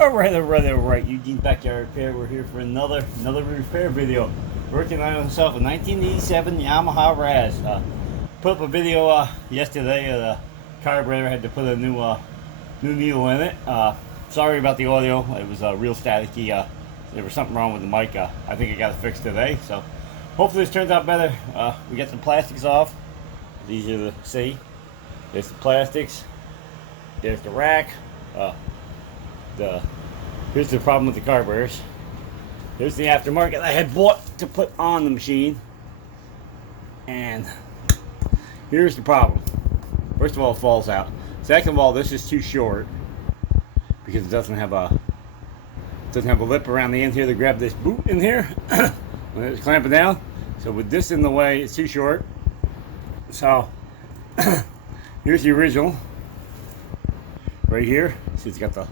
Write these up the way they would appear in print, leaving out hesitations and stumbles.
Alright, Eugene's Backyard Repair. We're here for another repair video. Working on myself a 1987 Yamaha Raz. Put up a video yesterday. The carburetor had to put a new needle in it. Sorry about the audio. It was real staticky. There was something wrong with the mic. I think I got it fixed today. So hopefully this turns out better. We got some plastics off. It's easier to see. There's the plastics. There's the rack. Here's the problem with the carburetors. Here's the aftermarket I had bought to put on the machine. And here's the problem. First of all, it falls out. Second of all, this is too short because it doesn't have a lip around the end here to grab this boot in here when it's clamping down. So with this in the way, it's too short. So here's the original right here. See, it's got the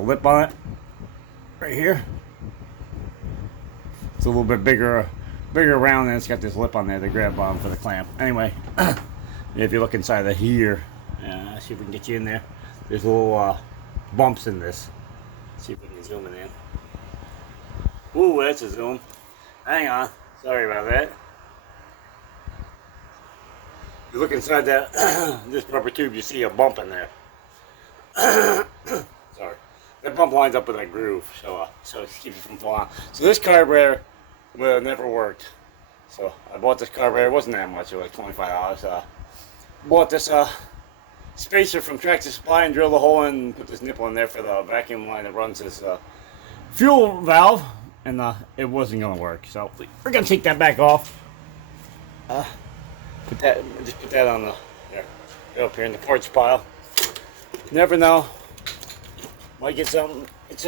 lip on it right here. It's a little bit bigger around, and it's got this lip on there to grab on for the clamp. Anyway, if you look inside of here, see if we can get you in there. There's little bumps in this. See if we can zoom it in. Ooh, that's a zoom. Hang on. Sorry about that. If you look inside that this rubber tube, you see a bump in there. Sorry. That bump lines up with that groove, so it keeps it from falling out. So this carburetor will never worked. So I bought this carburetor. It wasn't that much. It was like $25. Bought this spacer from Tractor Supply and drilled a hole in and put this nipple in there for the vacuum line that runs this fuel valve, and it wasn't going to work. So we're going to take that back off. Put that on the up here in the parts pile. Never know. Might get something. It's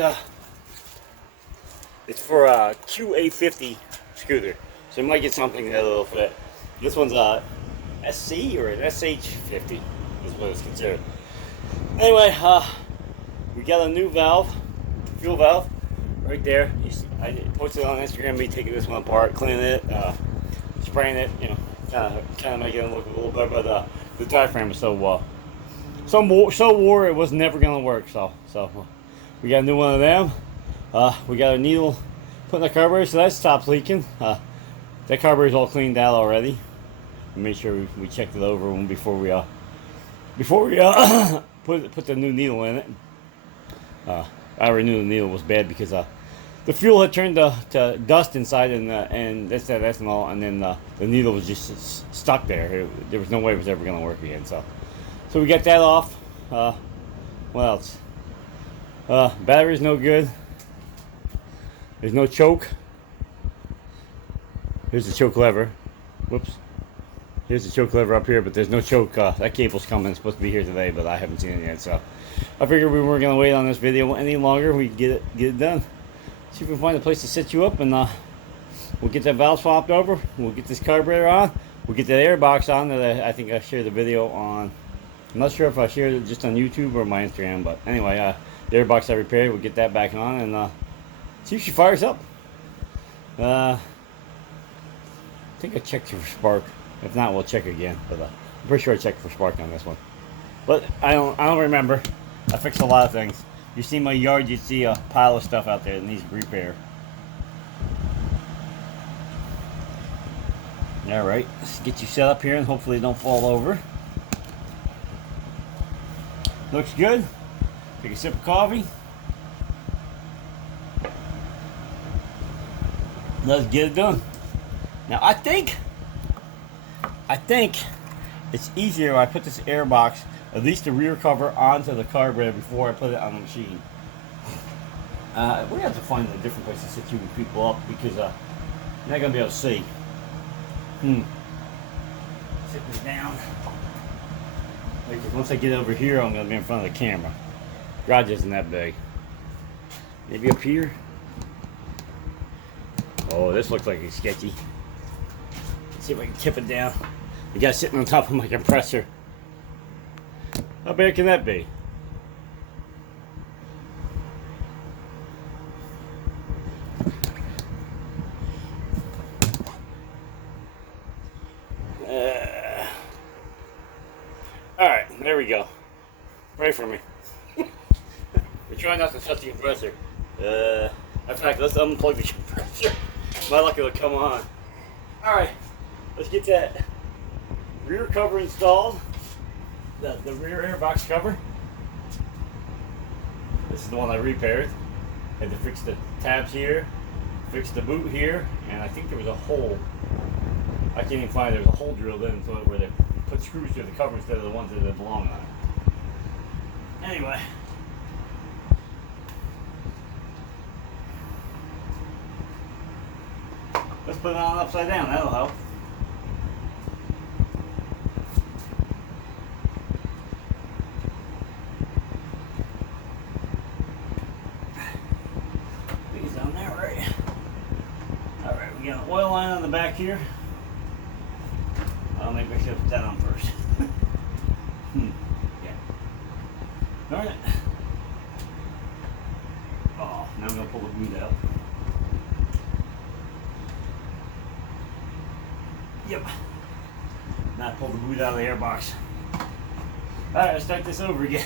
for a QA50 scooter, so you might get something that'll fit. This one's a SC or an SH50 is what it's considered. Anyway, we got a new valve, fuel valve, right there. I posted it on Instagram. Me taking this one apart, cleaning it, spraying it. You know, kind of making it look a little better. But the diaphragm is so wore it was never gonna work. So we got a new one of them. We got a needle put in the carburetor, so that stopped leaking. That carburetor's all cleaned out already. We made sure we checked it over before we put the new needle in it. I already knew the needle was bad because the fuel had turned to dust inside, and that's that ethanol, and then the needle was just stuck there. There was no way it was ever gonna work again. So we got that off. What else? Battery's no good. There's no choke. Here's the choke lever. Whoops. Here's the choke lever up here, but there's no choke. That cable's coming. It's supposed to be here today, but I haven't seen it yet. So I figured we weren't gonna wait on this video any longer. We can get it done. See if we can find a place to set you up, and we'll get that valve swapped over. We'll get this carburetor on. We'll get that air box on that I think I shared the video on. I'm not sure if I shared it just on YouTube or my Instagram, but anyway, the airbox I repaired, we'll get that back on and see if she fires up. I think I checked for spark. If not, we'll check again. But I'm pretty sure I checked for spark on this one. But I don't remember. I fixed a lot of things. You see my yard, you see a pile of stuff out there that needs repair. All right, let's get you set up here and hopefully it don't fall over. Looks good. Take a sip of coffee. Let's get it done. Now I think it's easier if I put this air box, at least the rear cover, onto the carburetor before I put it on the machine. We're gonna have to find a different place to sit you people up because you're not gonna be able to see. Sit me down. Because once I get over here, I'm going to be in front of the camera. Garage isn't that big. Maybe up here. Oh, this looks like it's sketchy. Let's see if I can tip it down. The guy's sitting on top of my compressor. How bad can that be? Alright, there we go. Pray for me. We're trying not to touch the compressor. In fact, let's unplug the compressor. My luck it'll come on. Alright, let's get that rear cover installed. The rear airbox cover. This is the one I repaired. Had to fix the tabs here, fix the boot here, and I think there was a hole. I can't even find it. There was a hole drilled into it where they put screws through the cover instead of the ones that belong on it. Anyway. Let's put it on upside down, that'll help. These on there, right? Alright, we got an oil line on the back here. I'll maybe I should put that on first. Yeah. Darn it. Oh, now I'm going to pull the boot out. Yep. Now I pulled the boot out of the airbox. Alright, let's start this over again.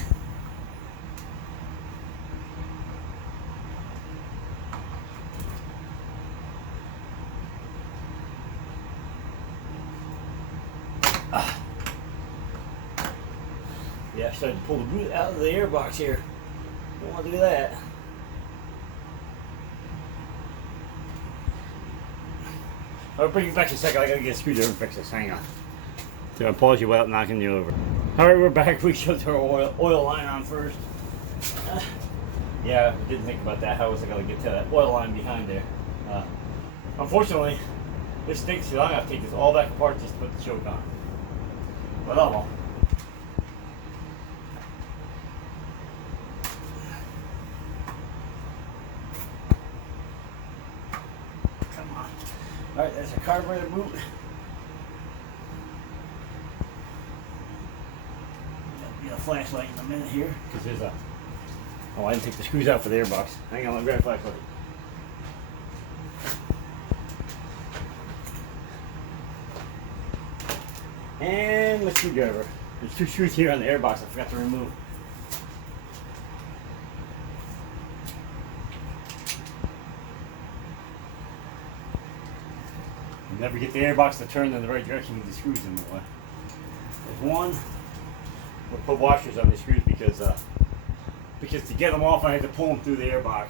Yeah, I started to pull the boot out of the airbox here. Don't want to do that. I'll bring you back in a second. I gotta get a screwdriver and fix this. Hang on. So I'll pause you without knocking you over. Alright, we're back. We should throw our oil line on first. Yeah, I didn't think about that. How was I gonna get to that oil line behind there? Unfortunately, this stinks, so I'm gonna have to take this all back apart just to put the choke on. But oh well. Alright, there's a carburetor boot. There'll be a flashlight in a minute here, because there's a... Oh, I didn't take the screws out for the airbox. Hang on, let me grab a flashlight. And my screwdriver. There's 2 screws here on the airbox I forgot to remove. Never get the airbox to turn in the right direction with the screws in the way. There's one. We'll put washers on these screws because to get them off I had to pull them through the airbox.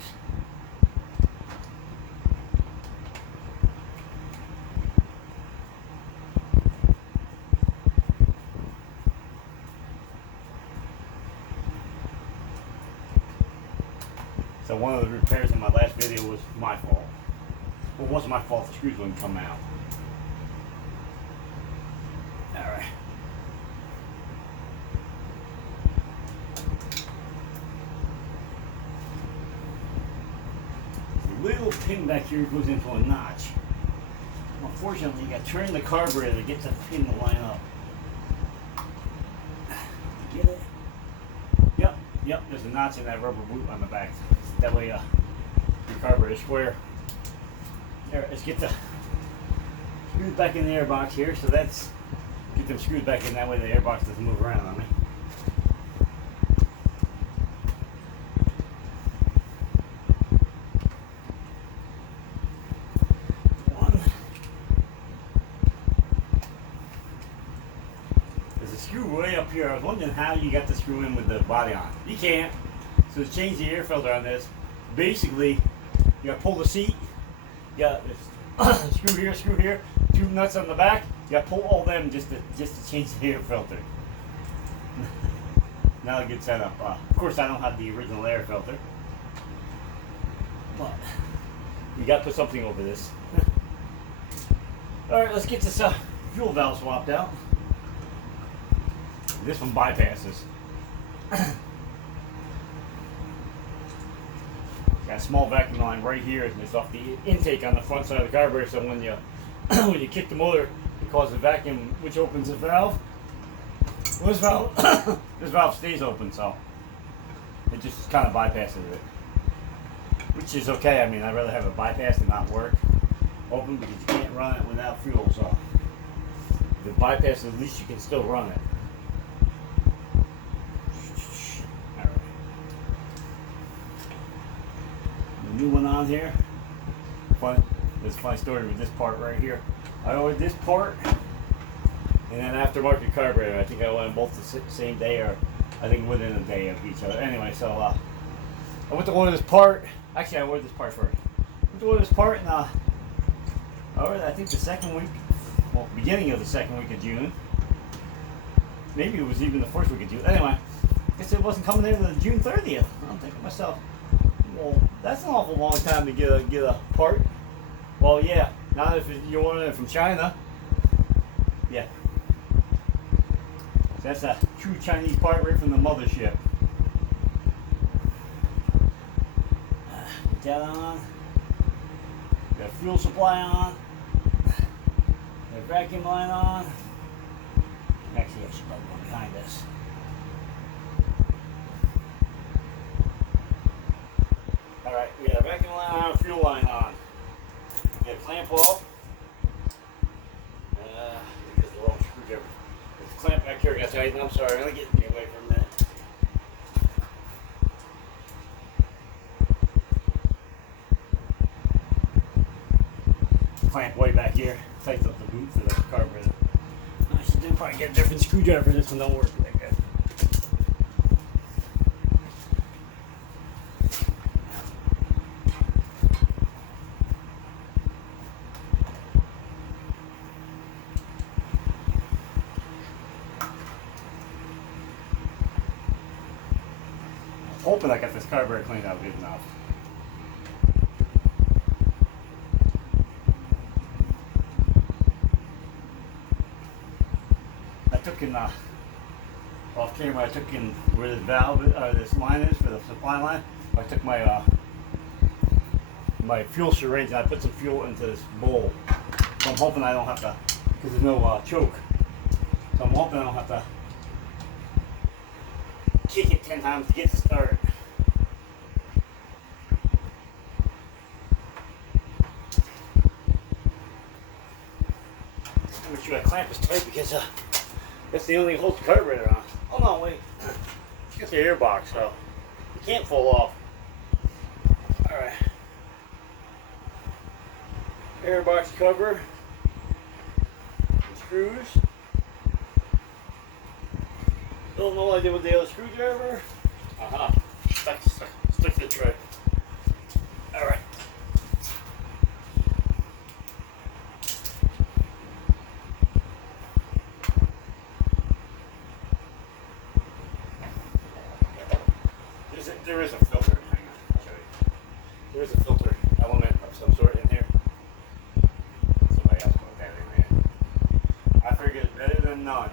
So one of the repairs in my last video was my fault. Well, it wasn't my fault, the screws wouldn't come out. Alright. The little pin back here goes into a notch. Unfortunately, you got to turn the carburetor to get the pin to line up. Get it? Yep, there's a notch in that rubber boot on the back. That way your carburetor is square. There, let's get the screws back in the airbox here. So that's, get them screws back in, that way the airbox doesn't move around on me. One. There's a screw way up here. I was wondering how you got the screw in with the body on. You can't. So to change the air filter on this, basically you gotta pull the seat. You got this screw here, 2 nuts on the back. You got to pull all them just to change the air filter. Now it gets set up. Of course, I don't have the original air filter, but you got to put something over this. All right, let's get this fuel valve swapped out. This one bypasses. Got a small vacuum line right here, and it's off the intake on the front side of the carburetor. So when you when you kick the motor, it causes a vacuum, which opens the valve. Well, this valve stays open, so it just kind of bypasses it, which is okay. I mean, I'd rather have it bypassed and not work open, because you can't run it without fuel. So if it bypasses, at least you can still run it. new one on here. Fun. There's a funny story with this part right here. I ordered this part and then aftermarket carburetor. I think I went both the same day, or I think within a day of each other. Anyway, so I went to order this part. Actually, I ordered this part first. I went to order this part, and I ordered, I think, the second week, well, beginning of the second week of June. Maybe it was even the first week of June. Anyway, I guess it wasn't coming in until June 30th. I'm thinking to myself, well, that's an awful long time to get a part. Well, yeah, not if you're ordering it from China. Yeah. So that's a true Chinese part right from the mothership. Put that on. Got fuel supply on. Got vacuum line on. Actually, I should plug one behind us. Alright, we got a vacuum line on, fuel line on. Get a clamp off. Because the wrong screwdriver. There's a clamp back here, got tighten. I'm sorry, let me get in your way for a minute. Clamp way back here. Tightens up the boot for the carburetor. I should then probably get a different screwdriver. This one don't work that good. Hoping I got this carburetor cleaned out good enough. I took in off camera. I took in where this valve, this line is for the supply line. I took my my fuel syringe and I put some fuel into this bowl. So I'm hoping I don't have to, because there's no choke. So I'm hoping I don't have to kick it 10 times to get to start. Make sure that clamp is tight because that's the only thing that holds the carburetor on. Oh no, wait. It's got the airbox, so it can't fall off. Alright. Airbox cover. Screws. Don't know what I did with the other screwdriver. Stuck to the tray. Alright. There is a filter. Hang on, I'll show you. There is a filter element of some sort in here. Somebody else put that in there. I figured it's better than none.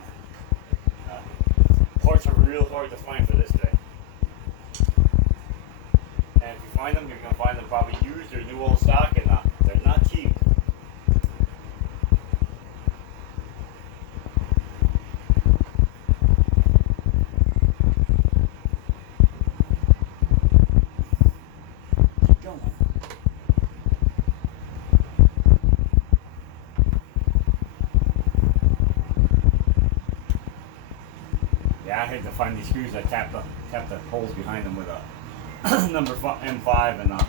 Parts are real hard to find for this thing. And if you find them, you're going to find them probably used or new old stock, and they're not cheap. Yeah, I had to find these screws. I tapped the holes behind them with a number M5 and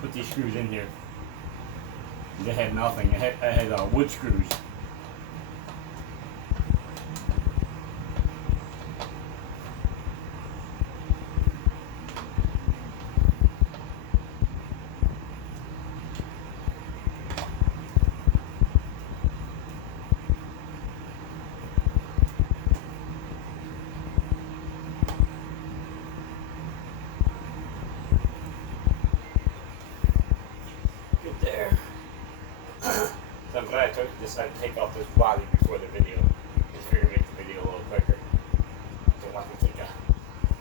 put these screws in here. They had nothing. I had wood screws. There. So I'm glad I decided to take off this body before the video. Just figured to make the video a little quicker. So I can take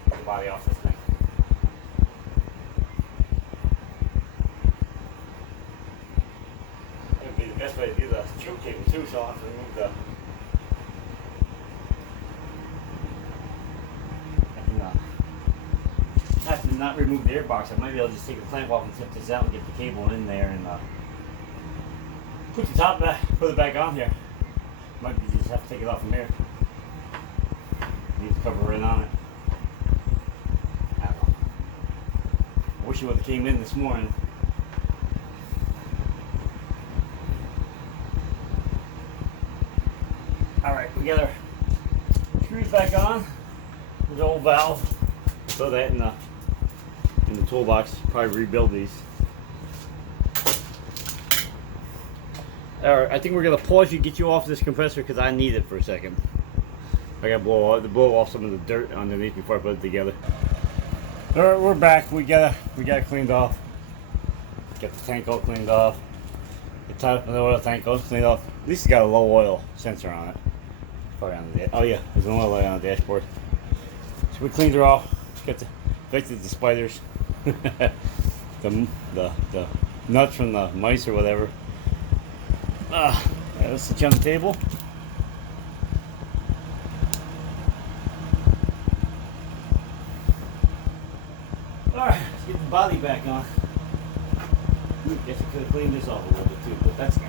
the body off this thing. That would be the best way to do the choke cable too, so I'll have to remove the I have to not remove the airbox. I might be able to just take the clamp off and tip this out and get the cable in there and put the top back, put it back on here. Might be just have to take it off from here. Need to cover right on it. I don't know. wish he would have came in this morning. Alright, we got our screws back on. The old valve. Throw that in the toolbox. Probably rebuild these. Alright, I think we're gonna pause you, get you off this compressor because I need it for a second. I gotta blow off some of the dirt underneath before I put it together. Alright, we're back. We got it cleaned off. Got the tank all cleaned off. The top of the oil tank all cleaned off. At least it's got a low oil sensor on it. Probably on the oh yeah, there's an oil light on the dashboard. So we cleaned her off. Got the evicted the spiders. the nuts from the mice or whatever. Let's sit on the table. Alright, let's get the body back on. Guess I could have cleaned this off a little bit too, but that's good.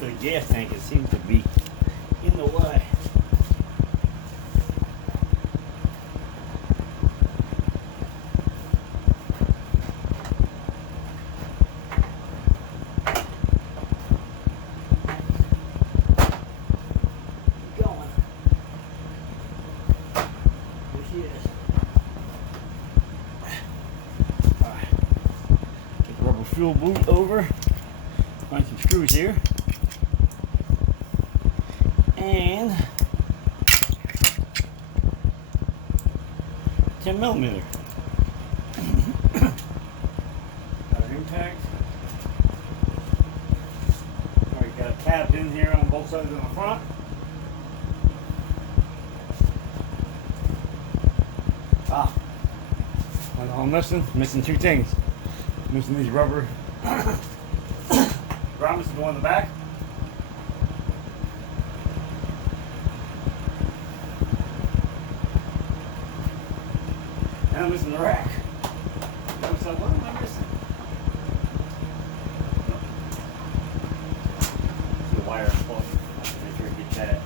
The gas tank, it seems to be in the way. Keep going. There she is. Alright. Get the rubber fuel boot over. Find some screws here. And 10mm. Got our impact. Alright, got a tab in here on both sides of the front. That's all I'm missing. Missing two things. Missing these rubber grommets to go in the back. And I'm missing the rack. So what am I missing? The wire plug. Make sure I get that.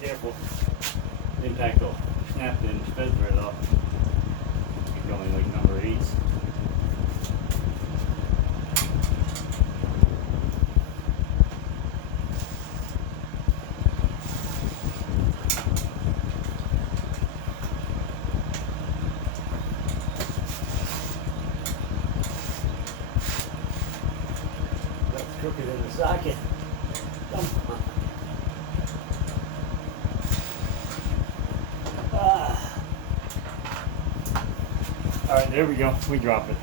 Careful. The impact will snap in the feds right off. You're going like number 8s. That's crooked in the socket. Come on. Alright, there we go. We drop it.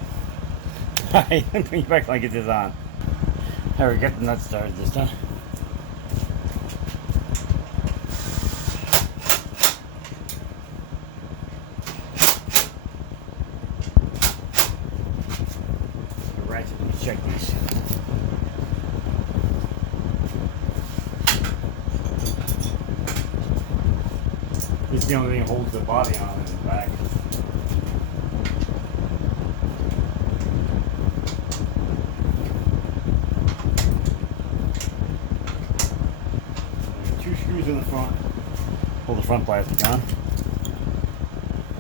Alright, bring it back till I get this on. There we got the nuts started this time. Ratchet, let me check these. This is the only thing that holds the body on in the back. Screws in the front. Pull the front plastic on.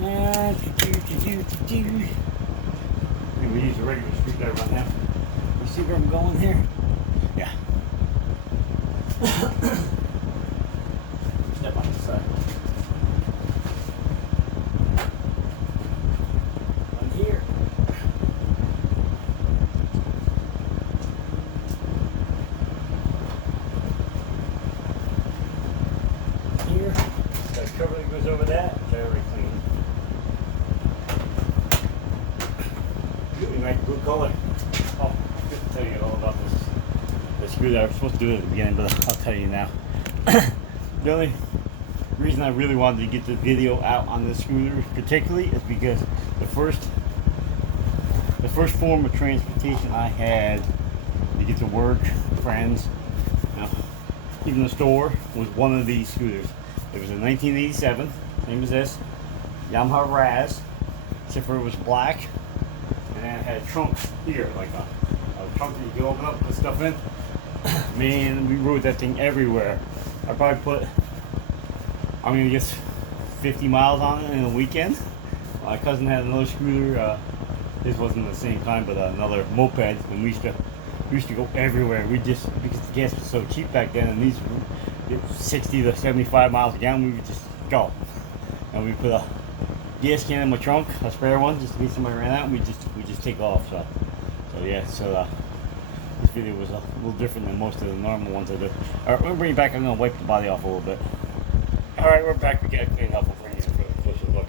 And we use a regular screwdriver on that. You see where I'm going here? Yeah. Step on the side. One here. Here. Got a cover that goes over that. Very clean. Really nice blue color. Oh, I could tell you all about this screwdriver. I was supposed to do it at the beginning, but I'll tell you now. The only reason I really wanted to get the video out on this scooter particularly is because the first form of transportation I had to get to work, friends, you know, even the store, was one of these scooters. It was a 1987, same as this, Yamaha Raz, except for it was black, and then it had a trunk here, like a trunk that you can open up and put stuff in. Man, we rode that thing everywhere. I probably put, I'm gonna guess 50 miles on it in a weekend. My cousin had another scooter, his wasn't the same kind, but another moped, and we used to go everywhere. We just, because the gas was so cheap back then, and these 60 to 75 miles a gallon, we would just go. And we put a gas can in my trunk, a spare one, just in case somebody ran out, and we just take off. So yeah, this video was a little different than most of the normal ones I do. Alright, we're gonna bring it back. I'm gonna wipe the body off a little bit. Alright, we're back. We got it cleaned up. We'll bring it for a closer look.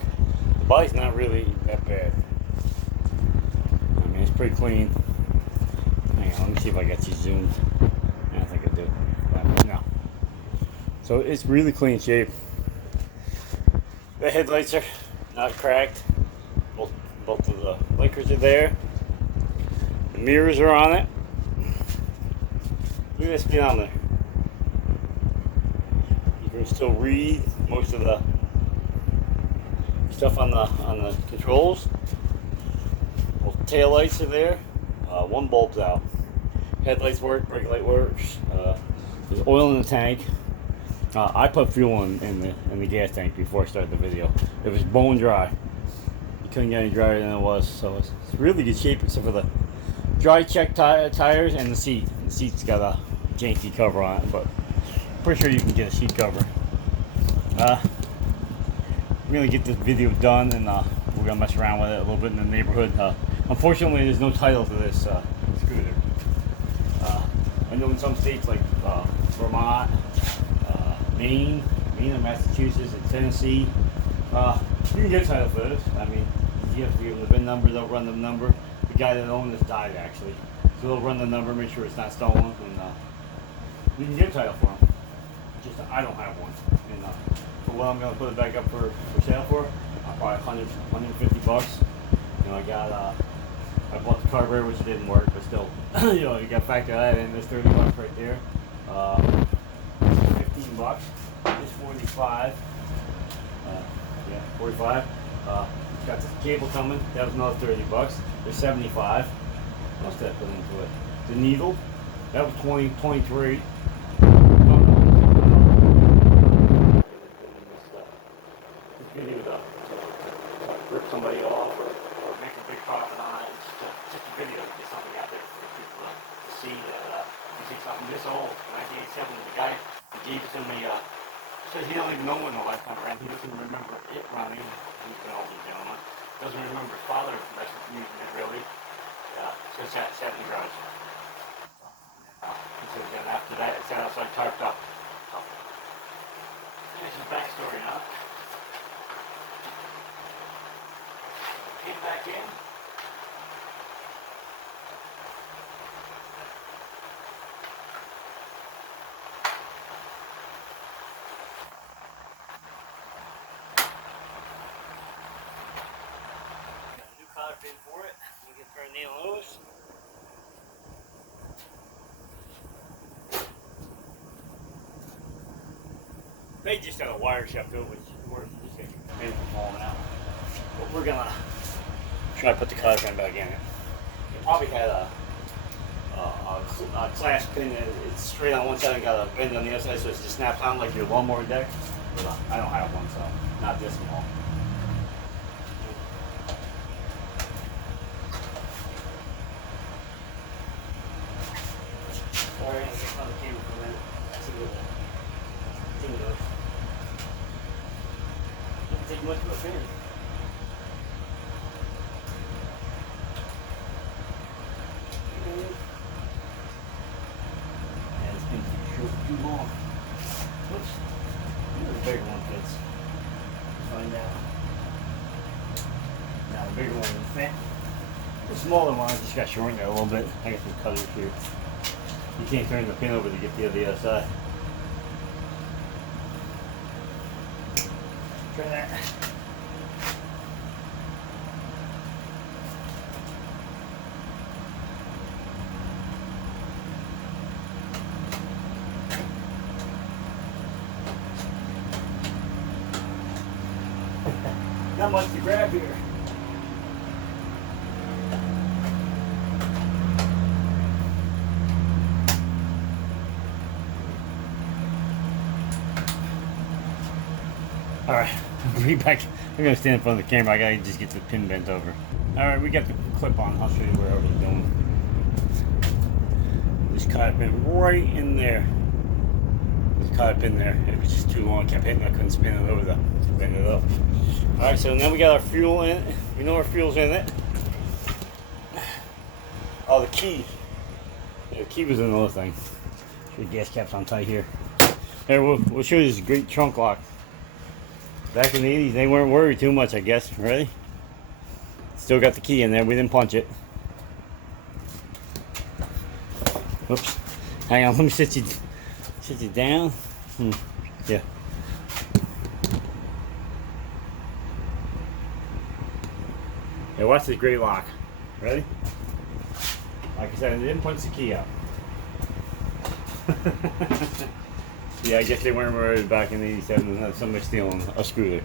The body's not really that bad. I mean, it's pretty clean. Hang on, let me see if I got you zoomed. I don't think I did. But no. So it's really clean shape. The headlights are not cracked. Both of the blinkers are there. The mirrors are on it. Look at that speedometer. You can still read most of the stuff on the controls. Both tail lights are there. One bulb's out. Headlights work. Brake light works. There's oil in the tank. I put fuel in the gas tank before I started the video. It was bone dry. You couldn't get any drier than it was. So it's really good shape except for the dry check tires and the seat. The seat's got a janky cover on it, but I'm pretty sure you can get a seat cover. We're gonna get this video done, and we're gonna mess around with it a little bit in the neighborhood. Unfortunately, there's no title to this scooter. I know in some states like Vermont, Maine and Massachusetts, and Tennessee, you can get a title for this. I mean, you have to give them the VIN number. They'll run the number. The guy that owned this died actually, so they'll run the number, make sure it's not stolen, and you can get a title for them. Just I don't have one. And for what I'm gonna put it back up for sale for, probably 150 bucks. You know, I bought the carburetor, which didn't work, but still, you know, you got to factor that in. There's 30 bucks right there. 15 bucks. This 45. Yeah, 45. Got the cable coming. That was another 30 bucks. There's 75. What else did I put into it? The needle. That was 23. This video to rip somebody off or make a big profit on it. It's just a video to get something out there for people to see that you see something this old. 1987, the guy that gave it to me says he don't even know when the lifetime ran. He doesn't remember it running. He's an older gentleman. Doesn't remember his father using it really. So it sat in the garage. He said again after that it sat outside tarped up. So there's his backstory now. Came back in. Got a new collar pin for it. We can turn the nail loose. They just got a wire shut to it, which we're just going to keep the pin from falling out. But we're gonna try to put the collar pin back in it. It probably had a clasp pin. It's straight on one side and got a bend on the other side, so it just snaps on like your lawnmower deck. But I don't have one, so not this small. Sorry, I get on the camera for a minute. See what make much of a fan. And it's been too long. Whoops. The bigger one fits. Let's find out. Now the bigger one will fit. The smaller one I just got shortened there a little bit. I got some cutters here. You can't turn the pin over to get the other side. Try that. Not much to grab here. Alright, I'll be back. I'm going to stand in front of the camera. I got to just get the pin bent over. Alright, we got the clip on. I'll show you where I was going. Just caught it in right in there. Just caught it in there. It was just too long. I kept hitting. I couldn't spin it over to bend it up. Alright, so now we got our fuel in it. We know our fuel's in it. Oh, the key. Yeah, the key was in the other thing. The gas cap's on tight here. Here, we'll show you this great trunk lock. Back in the 80s, they weren't worried too much, I guess. Ready? Still got the key in there. We didn't punch it. Oops. Hang on. Let me sit you down. Yeah. Yeah, watch this great lock. Ready? Like I said, I didn't punch the key out. Yeah, I guess they weren't worried back in '87 that somebody stealing a screw there.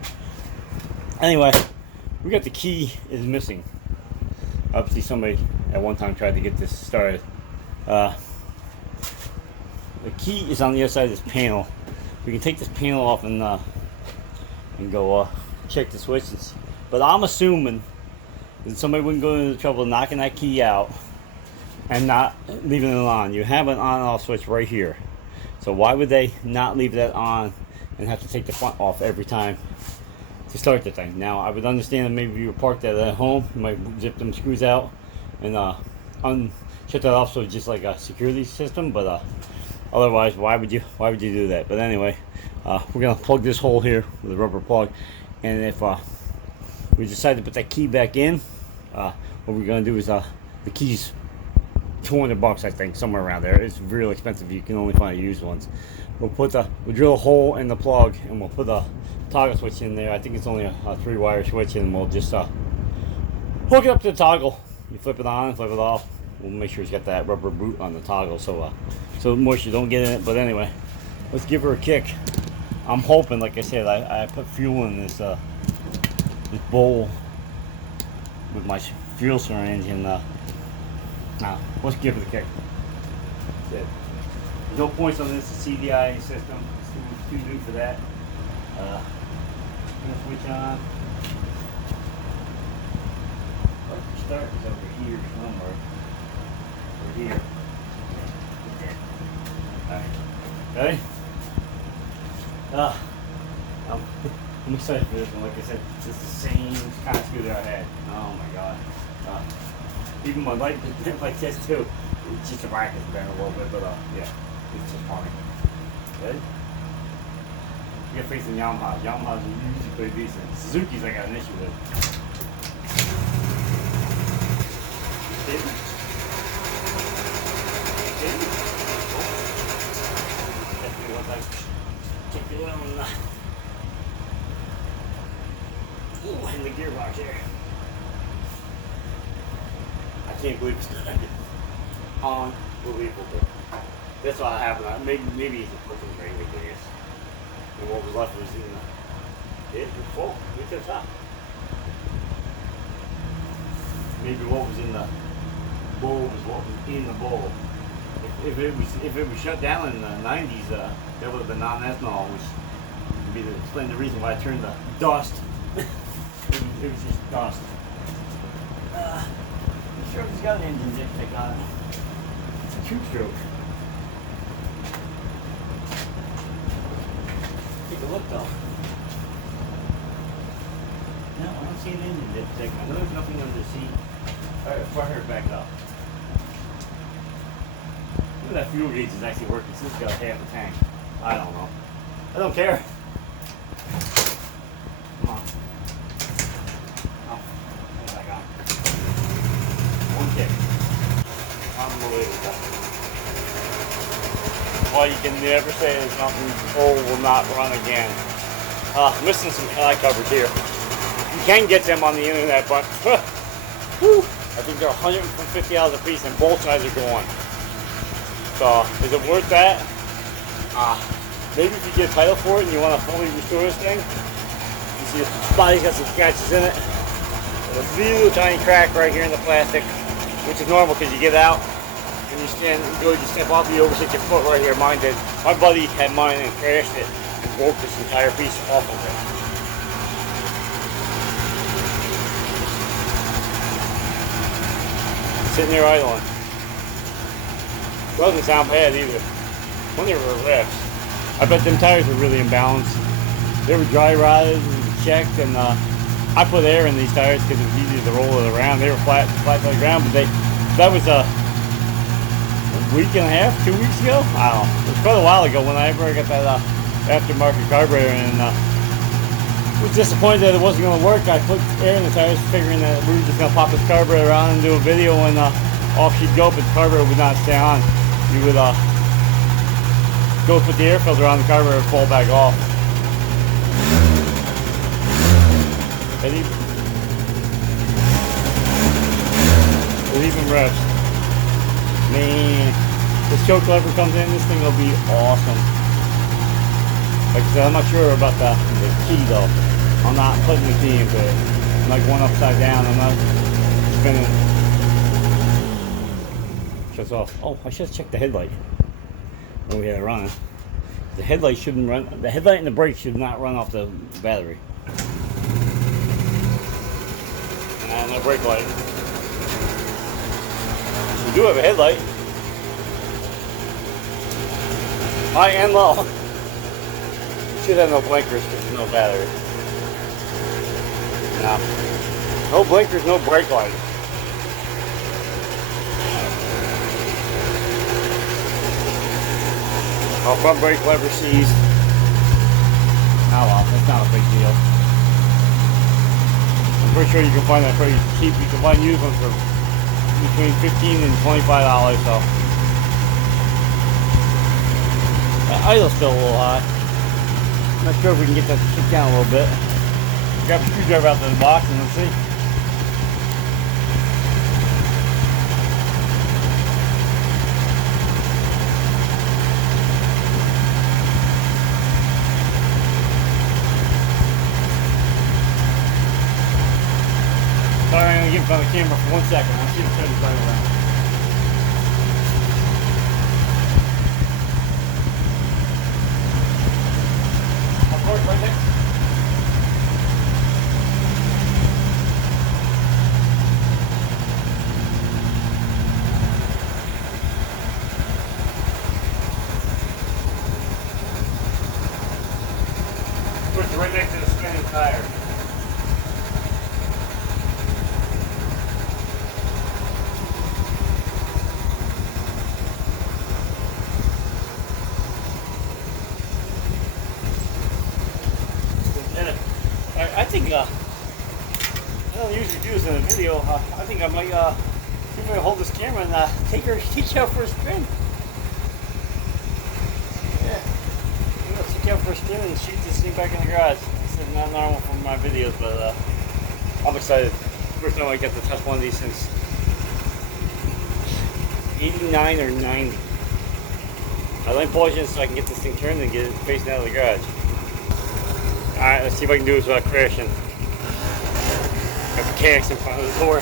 Anyway, we got the key is missing. Obviously, somebody at one time tried to get this started. The key is on the other side of this panel. We can take this panel off and go check the switches. But I'm assuming that somebody wouldn't go into the trouble of knocking that key out and not leaving it on. You have an on-off switch right here. So why would they not leave that on and have to take the front off every time to start the thing? Now, I would understand that maybe you were parked at home, you might zip them screws out and shut that off so it's just like a security system. But otherwise, why would you do that? But anyway, we're gonna plug this hole here with a rubber plug, and if we decide to put that key back in, what we're gonna do is the keys. $200, I think, somewhere around there. It's real expensive. You can only find used ones. We'll drill a hole in the plug, and we'll put a toggle switch in there. I think it's only a 3-wire switch, and we'll just hook it up to the toggle. You flip it on, flip it off. We'll make sure it's got that rubber boot on the toggle, so moisture don't get in it. But anyway, let's give her a kick. I'm hoping, like I said, I put fuel in this bowl with my fuel syringe, and now, let's give it a kick. There's no points on this CDI system. It's too new for that. I'm gonna switch on. The start is over here somewhere. Over here. Alright. Ready? I'm excited for this one. Like I said, it's the same kind of screw that I had. Oh my god. Even my light is bent like this too. It's just a rack is bent a little bit, but yeah, it's just funny. Ready? You got facing Yamaha. Yamaha's usually pretty decent. Suzuki's I got an issue with. Ooh, and the gearbox here. I can't believe it's done. Unbelievable. That's what happened. Maybe it's a fucking drain with this. And what was left was in the. It was full. Look at the top. Maybe what was in the bowl was what was in the bowl. If it was shut down in the 90s, that would have been non-ethanol, which would explain the reason why I turned the dust. It was just dust. I'm sure if it's got an engine dipstick on it. It's a 2-stroke. Take a look though. see an engine dipstick. I know there's nothing under the seat. Alright, fire her back up. Look at that fuel gauge is actually working. Since it's got half a tank. I don't know. I don't care. Come on. Oh, there I got. One kick. Unbelievable. Well, you can never say there's something old will not run again. Missing some eye coverage here. You can get them on the internet, but whew, I think they're $150 a piece, and both sides are gone. So, is it worth that? Maybe if you get a title for it and you want to fully restore this thing. You see the body's got some scratches in it. There's a little tiny crack right here in the plastic, which is normal because you get out and you step off, you overset your foot right here. Mine did. My buddy had mine and crashed it and broke this entire piece off of it. Sitting there idling. Doesn't sound bad either. When they were rips. I bet them tires were really imbalanced. They were dry rotted and checked, and I put air in these tires because it was easy to roll it around. They were flat to the ground, but that was a week and a half, 2 weeks ago? I don't know. It was quite a while ago when I got that aftermarket carburetor, and was disappointed that it wasn't going to work. I put air in the tires figuring that we were just going to pop this carburetor on and do a video, and off she'd go, but the carburetor would not stay on. You would go put the air filter on, the carburetor would fall back off. It even reps. Man, this choke lever comes in, this thing will be awesome. Like I said, I'm not sure about the key though. I'm not putting the key into it. I'm not going upside down, I'm not spinning. Shuts off. Oh, I should have checked the headlight when we had it running. The headlight shouldn't run, the headlight and the brake should not run off the battery. And no brake light. We do have a headlight. High and low. Should have no blinkers because there's no battery. No blinkers, no brake light. Our front brake lever seized. Oh well, that's not a big deal. I'm pretty sure you can find that pretty cheap. You can find used ones for between $15 and $25, so. The idle's still a little high. I'm not sure if we can get that to kick down a little bit. Grab a screwdriver out of the box and let's see. Sorry, I'm going to get in front of the camera for 1 second. I'll see if I turn the title around. Of course, right there. Push it right next to the spinning tire. I think I don't usually do this in a video. I think I might see if I can hold this camera and take you out for a spin. Yeah, I'm gonna take you out for a spin and shoot this thing back in the garage. This is not normal for my videos, but I'm excited. First time I get to touch one of these since 89 or 90. I like polishing so I can get this thing turned and get it facing out of the garage. Alright, let's see if I can do this without crashing. Got the KX in front of the door.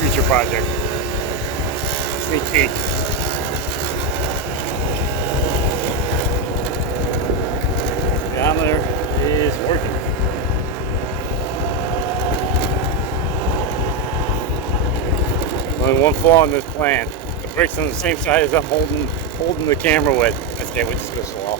Future project. Sneak peek. The odometer is working. Only one flaw in this plan. The brakes on the same side as I'm holding the camera with. Okay, we'll just go slow.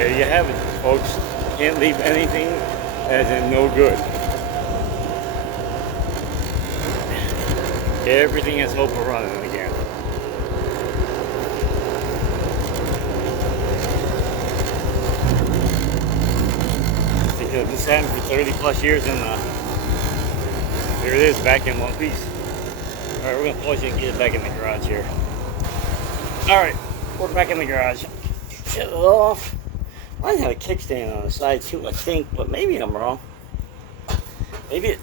there you have it, folks. Can't leave anything as in no good. Everything has hope of running again. This happened for 30 plus years, and here it is back in one piece. Alright, we're gonna pause it and get it back in the garage here. Alright, we're back in the garage. Shut it off. Mine had a kickstand on the side too, I think, but maybe I'm wrong. Maybe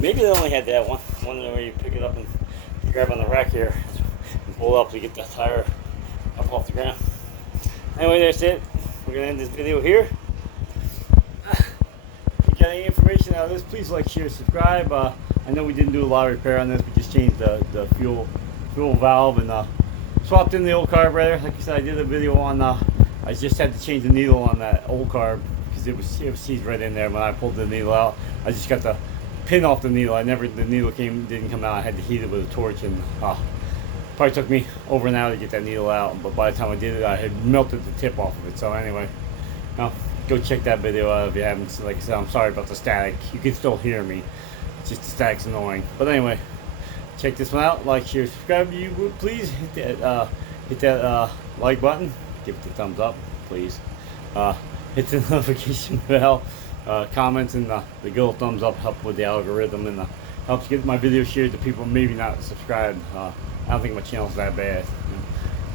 they only had that one where you pick it up and grab on the rack here and pull it up to get the tire up off the ground. Anyway, that's it. We're gonna end this video here. If you got any information out of this, please like, share, subscribe. I know we didn't do a lot of repair on this. We just changed the fuel valve and swapped in the old carburetor. Like I said, I did a video on. I just had to change the needle on that old carb because it was seized right in there. When I pulled the needle out, I just got the pin off the needle. The needle didn't come out. I had to heat it with a torch, and probably took me over an hour to get that needle out. But by the time I did it, I had melted the tip off of it. So anyway, go check that video out if you haven't. Like I said, I'm sorry about the static. You can still hear me. It's just the static's annoying. But anyway, check this one out. Like, share, subscribe. If you would please hit that like button. Give it a thumbs up, please. Hit the notification bell. Comments and the good old thumbs up help with the algorithm and helps get my videos shared to people maybe not subscribed. I don't think my channel's that bad.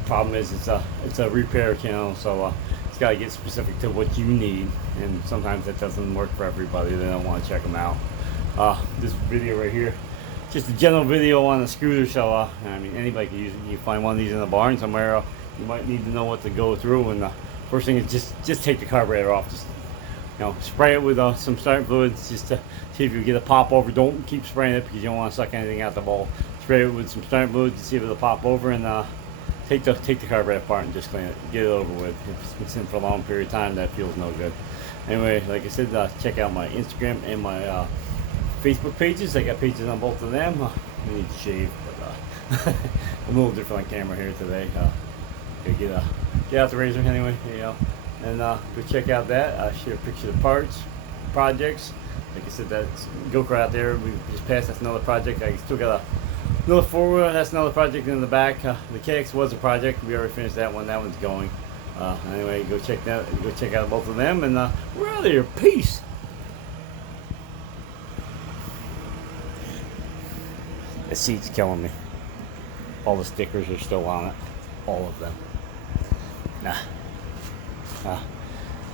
Problem is it's a repair channel, so it's got to get specific to what you need, and sometimes that doesn't work for everybody. They don't want to check them out. This video right here, just a general video on a scooter, so I mean, anybody can use it. You find one of these in a barn somewhere, you might need to know what to go through, and the first thing is just take the carburetor off. Just spray it with some starting fluids just to see if you get a pop over. Don't keep spraying it because you don't want to suck anything out the bowl. Spray it with some starting fluids to see if it'll pop over, and take the carburetor apart and just clean it. Get it over with. If it's been sitting for a long period of time, that feels no good. Anyway, like I said, check out my Instagram and my Facebook pages. I got pages on both of them. I need to shave, but I'm a little different on camera here today. Get out the razor anyway, and go check out that. I share pictures of parts, projects. Like I said, that's go-kart out there. We just passed. That's another project. I still got another four-wheeler. That's another project in the back. The KX was a project. We already finished that one. That one's going. Anyway, go check out both of them, and we're out of here. Peace. The seat's killing me. All the stickers are still on it. All of them.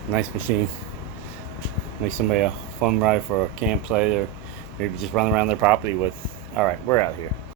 Nice machine. Make somebody a fun ride for a campsite, or maybe just run around their property with. Alright, we're out here.